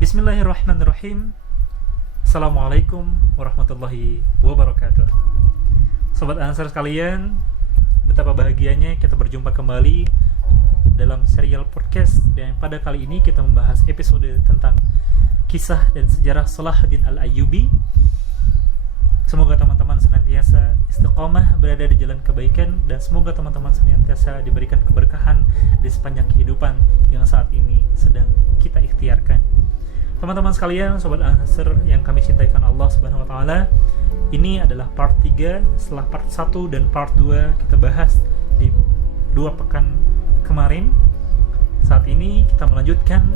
Bismillahirrahmanirrahim. Assalamualaikum warahmatullahi wabarakatuh. Sobat Ansar sekalian, betapa bahagianya kita berjumpa kembali dalam serial podcast. Dan pada kali ini kita membahas episode tentang kisah dan sejarah Salahuddin Al-Ayyubi. Semoga teman-teman senantiasa istiqomah berada di jalan kebaikan, dan semoga teman-teman senantiasa diberikan keberkahan di sepanjang kehidupan yang saat ini sedang kita ikhtiarkan. Teman-teman sekalian, Sobat Ansar yang kami cintai karena Allah Subhanahu wa Ta'ala, ini adalah part 3 setelah part 1 dan part 2 kita bahas di 2 pekan kemarin. Saat ini kita melanjutkan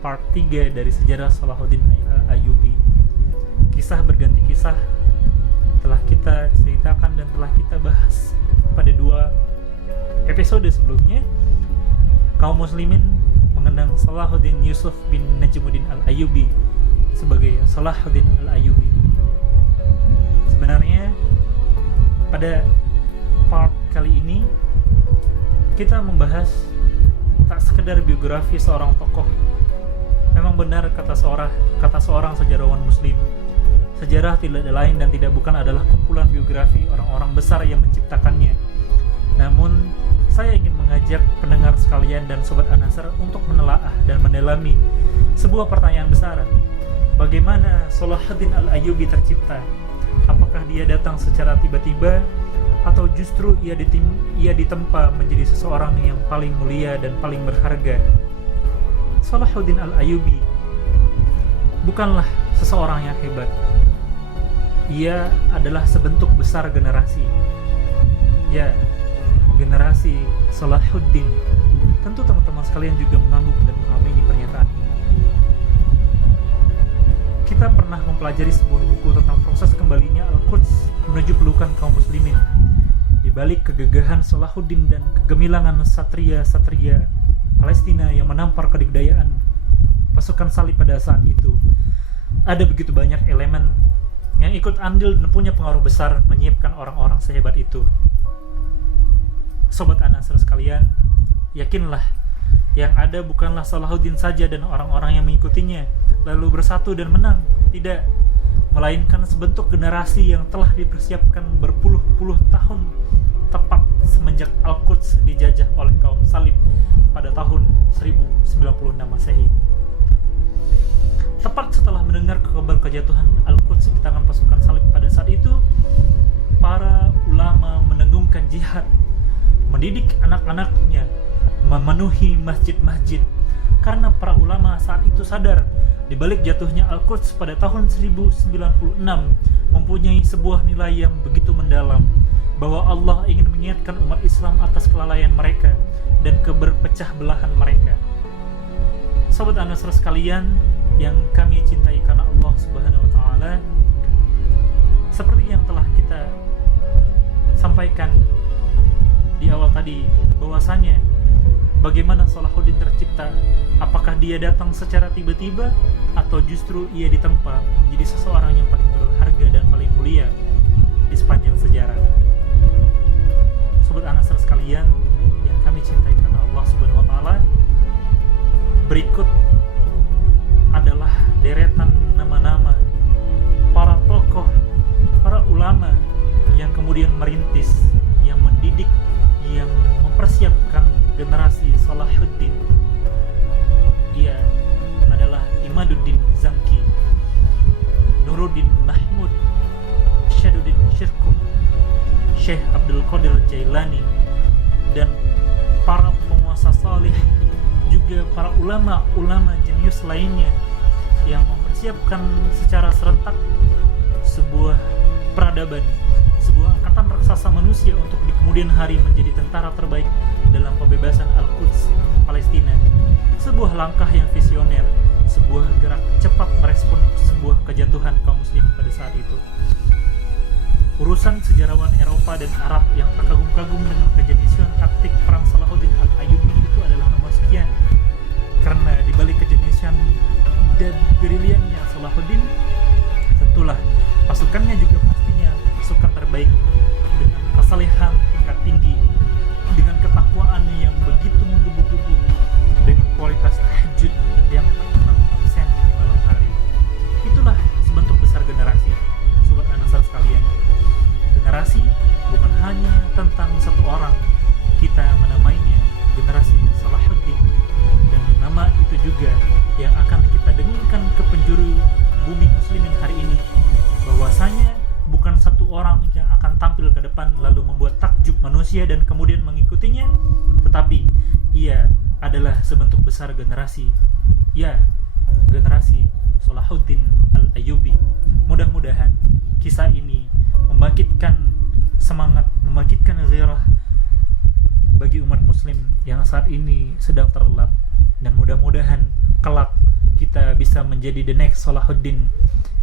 part 3 dari sejarah Salahuddin Al-Ayyubi. Kisah berganti kisah telah kita ceritakan dan telah kita bahas pada 2 episode sebelumnya. Kaum muslimin mengenang Salahuddin Yusuf bin Najmuddin Al-Ayyubi sebagai Salahuddin Al-Ayyubi. Sebenarnya pada part kali ini kita membahas tak sekedar biografi seorang tokoh. Memang benar kata seorang sejarawan muslim, sejarah tidak lain dan tidak bukan adalah kumpulan biografi orang-orang besar yang menciptakannya. Namun saya ingin mengajak pendengar sekalian dan Sobat An-Nasr untuk menelaah dan mendalami sebuah pertanyaan besar. Bagaimana Salahuddin Al-Ayyubi tercipta? Apakah dia datang secara tiba-tiba, atau justru ia ditempa menjadi seseorang yang paling mulia dan paling berharga? Salahuddin Al-Ayyubi bukanlah seseorang yang hebat. Ia adalah sebentuk besar generasi. Ya, generasi Salahuddin. Tentu teman-teman sekalian juga mengangguk dan mengamini pernyataan ini. Kita pernah mempelajari sebuah buku tentang proses kembalinya Al-Quds menuju pelukan kaum muslimin. Di balik kegagahan Salahuddin dan kegemilangan satria-satria Palestina yang menampar kedikdayaan pasukan salib pada saat itu, ada begitu banyak elemen yang ikut andil dan punya pengaruh besar menyiapkan orang-orang sehebat itu. Sobat An-Nasr sekalian, yakinlah yang ada bukanlah Salahuddin saja dan orang-orang yang mengikutinya lalu bersatu dan menang. Tidak, melainkan sebentuk generasi yang telah dipersiapkan berpuluh-puluh tahun, tepat semenjak Al-Quds dijajah oleh kaum salib pada tahun 1096 Masehi. Tepat setelah mendengar kabar kejatuhan Al-Quds di tangan pasukan salib pada saat itu, para ulama menenggungkan jihad, mendidik anak-anaknya, memenuhi masjid-masjid, karena para ulama saat itu sadar di balik jatuhnya Al-Quds pada tahun 1096 mempunyai sebuah nilai yang begitu mendalam, bahwa Allah ingin mengingatkan umat Islam atas kelalaian mereka dan keberpecah belahan mereka. Sobat An-Nasr sekalian yang kami cintai karena Allah Subhanahu wa Ta'ala, seperti yang telah kita sampaikan di awal tadi, bahwasanya bagaimana Salahuddin tercipta? Apakah dia datang secara tiba-tiba, atau justru ia ditempa menjadi seseorang yang paling berharga dan paling mulia di sepanjang sejarah? Sobat An-Nasr sekalian yang kami cintai karena Allah Subhanahu wa Ta'ala, berikut adalah deretan nama-nama para tokoh, para ulama yang kemudian merintis, yang mendidik, yang mempersiapkan generasi Salahuddin. Ia adalah Imaduddin Zanki, Nuruddin Mahmud, Syaduddin Syirkuh, Syekh Abdul Qadir Jailani, dan para penguasa salih, juga para ulama-ulama jenius lainnya yang mempersiapkan secara serentak sebuah peradaban, sebuah angkatan raksasa manusia untuk di kemudian hari menjadi tentara terbaik dalam pembebasan Al-Quds Palestina. Sebuah langkah yang visioner, sebuah gerak cepat merespon sebuah kejatuhan kaum muslim pada saat itu. Urusan sejarawan Eropa dan Arab yang terkagum-kagum dengan kejeniusan taktik perang Salahuddin Al-Ayyubi itu adalah nomor sekian, karena di balik kejeniusan dan briliannya Salahuddin, tentulah pasukannya juga pastinya pasukan terbaik dengan kesalehan tingkat tinggi, dengan ketakwaan yang begitu menggebu-gebu, dengan kualitas tahajud yang tak pernah absen di orang yang akan tampil ke depan lalu membuat takjub manusia dan kemudian mengikutinya, tetapi ia adalah sebentuk besar generasi, ya, generasi Salahuddin Al-Ayyubi. Mudah-mudahan kisah ini membangkitkan semangat, membangkitkan gairah bagi umat muslim yang saat ini sedang terlelap, dan mudah-mudahan kelak kita bisa menjadi the next Salahuddin.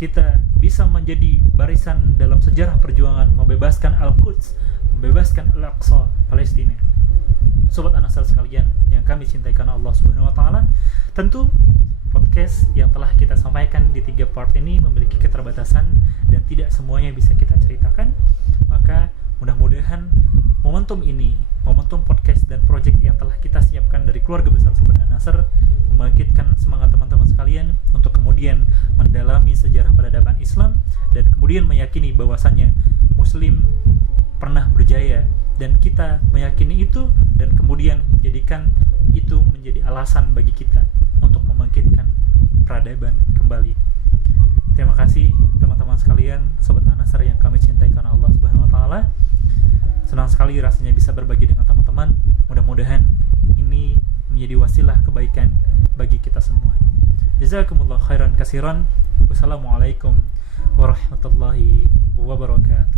Kita bisa menjadi barisan dalam sejarah perjuangan membebaskan Al-Quds, membebaskan Al-Aqsa, Palestina. Sobat An-Nasr sekalian yang kami cintai karena Allah Subhanahu wa taala, tentu podcast yang telah kita sampaikan di 3 part ini memiliki keterbatasan dan tidak semuanya bisa kita ceritakan. Maka mudah-mudahan momentum ini, momentum podcast dan project yang telah kita siapkan dari keluarga besar Sobat An-Nasr membangkitkan semangat teman-teman sekalian untuk kemudian mendalami sejarah peradaban Islam dan kemudian meyakini bahwasannya Muslim pernah berjaya, dan kita meyakini itu dan kemudian menjadikan itu menjadi alasan bagi kita untuk membangkitkan peradaban kembali. Terima kasih teman-teman sekalian, Sobat An-Nasr yang kami cintai karena Allah Subhanahu wa taala. Senang sekali rasanya bisa berbagi dengan teman-teman. Mudah-mudahan ini menjadi wasilah kebaikan bagi kita semua. Jazakumullah khairan katsiran. Wassalamualaikum warahmatullahi wabarakatuh.